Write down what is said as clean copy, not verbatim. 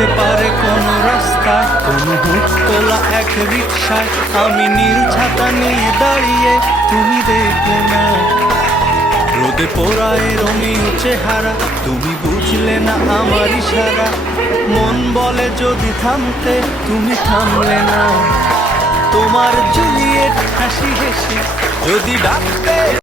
হতে পারে কোনো রাস্তায়, কোনো হুট তোলা এক রিকশায় আমি নীল ছাতা নিয়ে দাঁড়িয়ে, তুমি দেখলে না রোদে পোড়ায় রঙিন চেহারা, তুমি বুঝলে না আমার ইশারা। মন বলে যদি থামতে, তুমি থামলে না। তোমার জুলিয়েট হাসি হেসে যদি ডাকতে